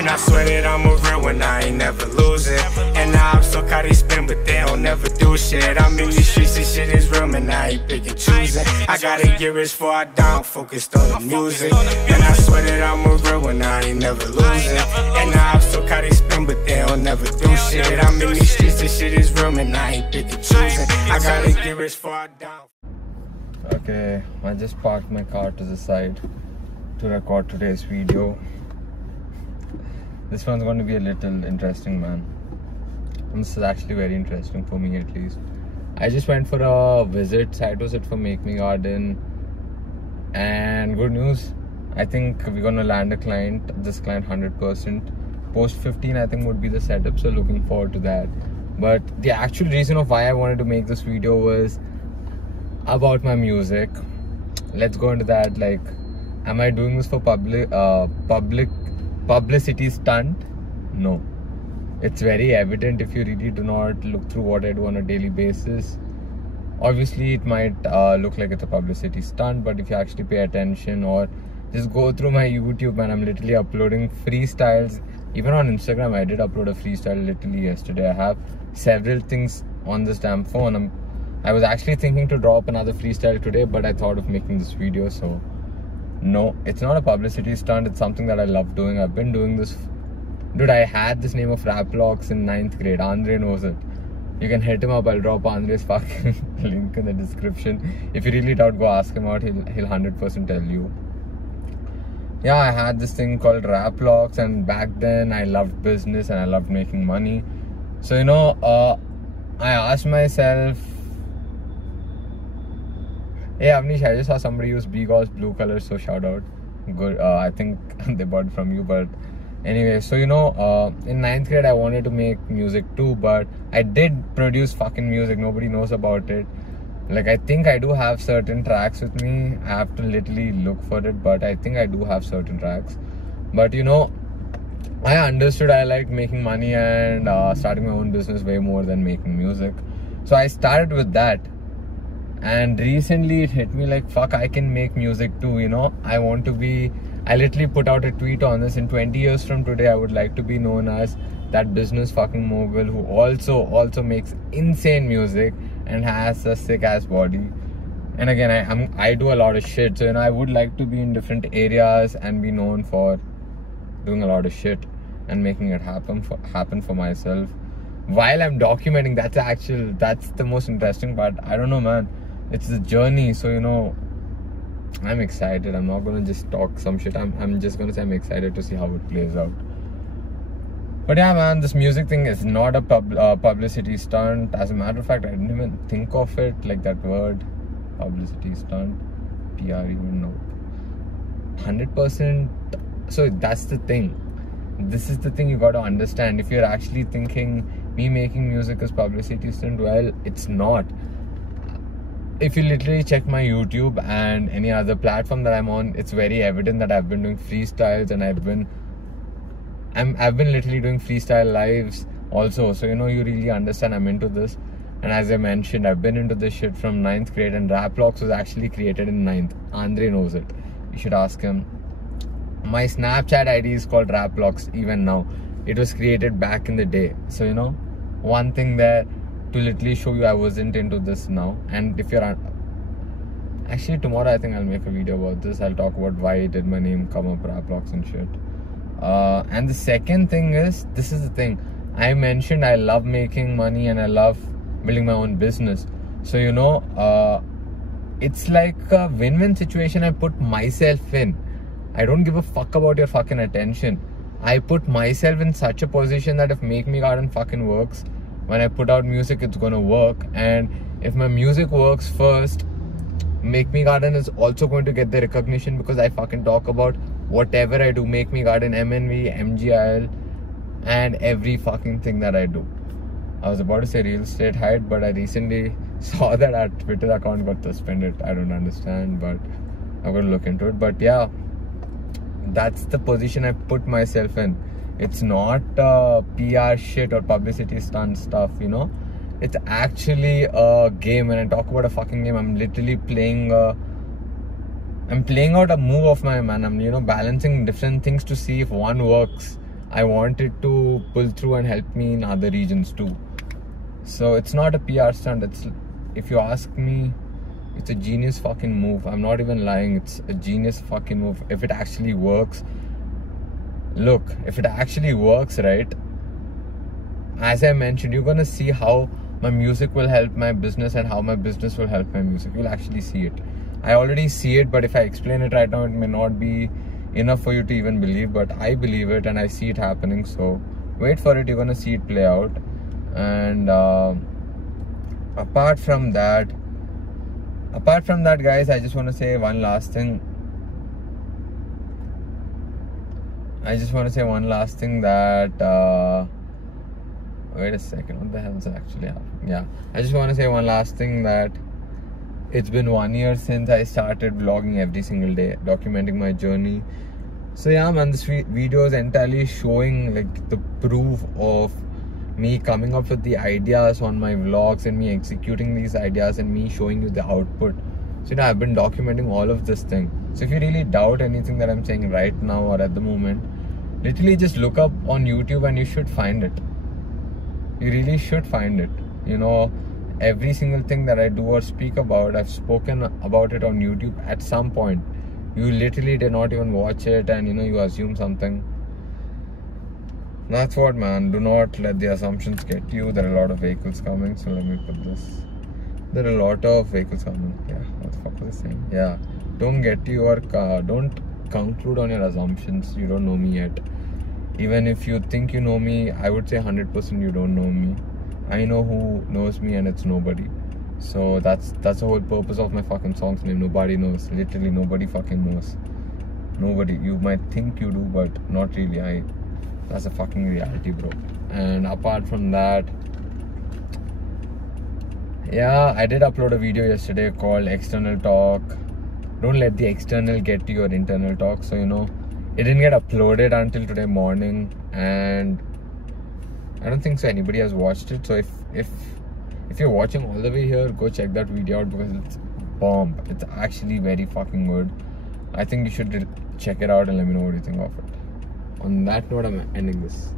Man, I swear that I'm a real one, I ain't never losing. And now I'm so caught they spin, but they don't never do shit. I'm in these streets, this shit is real, man, I ain't picking choosing. I gotta get rich before I die, I'm focused on the music. Man, I swear that I'm a real one, I ain't never losing. And now I'm so caught they spin, but they don't never do shit. I'm in these streets, this shit is real, man, I ain't picking choosing. I gotta get rich before I die. Okay, I just parked my car to the side to record today's video. This one's going to be a little interesting, man. This is actually very interesting for me, at least. I just went for a visit, site visit for Make Me Garden, and good news, I think we're going to land a client, this client 100%. Post 15 I think would be the setup, so looking forward to that. But the actual reason of why I wanted to make this video was about my music. Let's go into that. Like, am I doing this for publicity stunt? No. It's very evident if you really do not look through what I do on a daily basis. Obviously it might look like it's a publicity stunt, but if you actually pay attention or just go through my YouTube, man, I'm literally uploading freestyles. Even on Instagram I did upload a freestyle literally yesterday. I have several things on this damn phone. I was actually thinking to drop another freestyle today, but I thought of making this video. So no, it's not a publicity stunt. It's something that I love doing. I've been doing this. Dude, I had this name of Raplox in 9th grade. Andre knows it. You can hit him up. I'll drop Andre's fucking link in the description. If you really doubt, go ask him out. He'll 100% tell you. Yeah, I had this thing called Raplox, and back then I loved business and I loved making money. So, you know, I asked myself, hey Avnish, I just saw somebody use Bigos blue color, so shout out. Good. I think they bought it from you, but anyway, so you know, in 9th grade I wanted to make music too, but I did produce fucking music. Nobody knows about it. Like, I think I do have certain tracks with me. I have to literally look for it, but I think I do have certain tracks. But you know, I understood I liked making money and starting my own business way more than making music. So I started with that. And recently it hit me like, fuck, I can make music too, you know. I literally put out a tweet on this. In 20 years from today, I would like to be known as that business fucking mogul who also makes insane music and has a sick ass body. And again, I do a lot of shit, so you know, I would like to be in different areas and be known for doing a lot of shit and making it happen for myself while I'm documenting. That's the most interesting part. I don't know, man. It's the journey. So, you know, I'm excited. I'm not gonna just talk some shit. I'm just gonna say I'm excited to see how it plays out. But yeah, man, this music thing is not a publicity stunt. As a matter of fact, I didn't even think of it like that word, publicity stunt, PR, even no. 100%. So that's the thing. This is the thing you got to understand. If you're actually thinking me making music is publicity stunt, well, it's not. If you literally check my YouTube and any other platform that I'm on, it's very evident that I've been doing freestyles, and I've been literally doing freestyle lives also. So, you know, you really understand I'm into this. And as I mentioned, I've been into this shit from 9th grade, and Raplox was actually created in 9th. Andre knows it. You should ask him. My Snapchat ID is called Raplox even now. It was created back in the day. So, you know, one thing there to literally show you I wasn't into this now. And if you're actually, tomorrow I think I'll make a video about this. I'll talk about why did my name come up Raplox and shit. And the second thing is, this is the thing I mentioned, I love making money and I love building my own business. So, you know, it's like a win-win situation I put myself in. I don't give a fuck about your fucking attention. I put myself in such a position that if Make Me Garden fucking works, when I put out music, it's gonna work. And if my music works first, Make Me Garden is also going to get the recognition, because I fucking talk about whatever I do. Make Me Garden, MNV, MGIL, and every fucking thing that I do. I was about to say real estate height, but I recently saw that our Twitter account got suspended. I don't understand, but I'm gonna look into it. But yeah, that's the position I put myself in. It's not PR shit or publicity stunt stuff, you know. It's actually a game. When I talk about a fucking game, I'm literally playing I'm playing out a move of my man. I'm, you know, balancing different things to see if one works. I want it to pull through and help me in other regions too. So it's not a PR stunt. It's, if you ask me, it's a genius fucking move. I'm not even lying. It's a genius fucking move. If it actually works, look, if it actually works, right, as I mentioned, you're gonna see how my music will help my business and how my business will help my music. You'll actually see it. I already see it, but if I explain it right now, it may not be enough for you to even believe, but I believe it and I see it happening. So wait for it. You're gonna see it play out. And apart from that, guys, I just want to say one last thing. That wait a second, what the hell is actually happening? Yeah, I just want to say one last thing, that it's been 1 year since I started vlogging every single day, documenting my journey. So yeah, man, this video is entirely showing like the proof of me coming up with the ideas on my vlogs and me executing these ideas and me showing you the output. So I've been documenting all of this thing. So if you really doubt anything that I'm saying right now or at the moment, literally just look up on YouTube and you should find it. You really should find it. Every single thing that I do or speak about, I've spoken about it on YouTube at some point. You literally did not even watch it and you assume something. That's what, man. Do not let the assumptions get you. There are a lot of vehicles coming, so let me put this. There are a lot of vehicles coming. Yeah, what the fuck was I saying? Yeah, don't get your car. Don't conclude on your assumptions. You don't know me yet. Even if you think you know me, I would say 100% you don't know me. I know who knows me, and it's nobody. So that's the whole purpose of my fucking song's name. Nobody knows. Literally nobody fucking knows. Nobody. You might think you do, but not really. That's a fucking reality, bro. And apart from that, yeah, I did upload a video yesterday called External Talk. Don't let the external get to your internal talk. So it didn't get uploaded until today morning, and I don't think so anybody has watched it. So if you're watching all the way here, go check that video out because it's bomb. It's actually very fucking good. I think you should check it out and let me know what you think of it. On that note, I'm ending this.